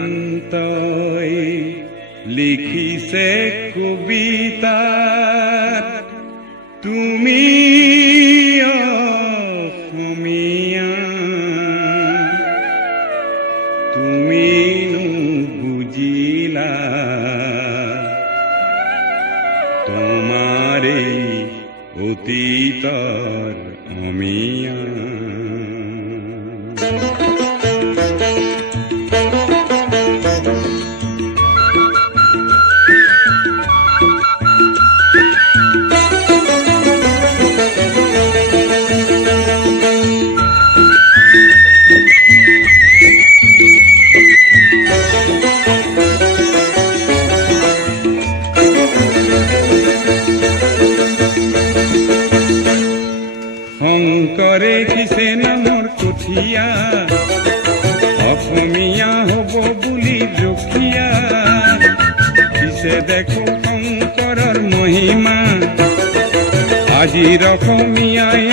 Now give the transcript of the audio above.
কমলাকান্তই লিখিছে কবিতা তুমি অসমীয়া তুমি বুজিলা তোমার এই অতীতৰ অমিয়া শংকৰে কিছে নামৰ কঠীয়া অসমীয়া হ'ব বুলি জখীয়া কিছে দেখো শংকৰৰ মহিমা আজিৰ অসমীয়াই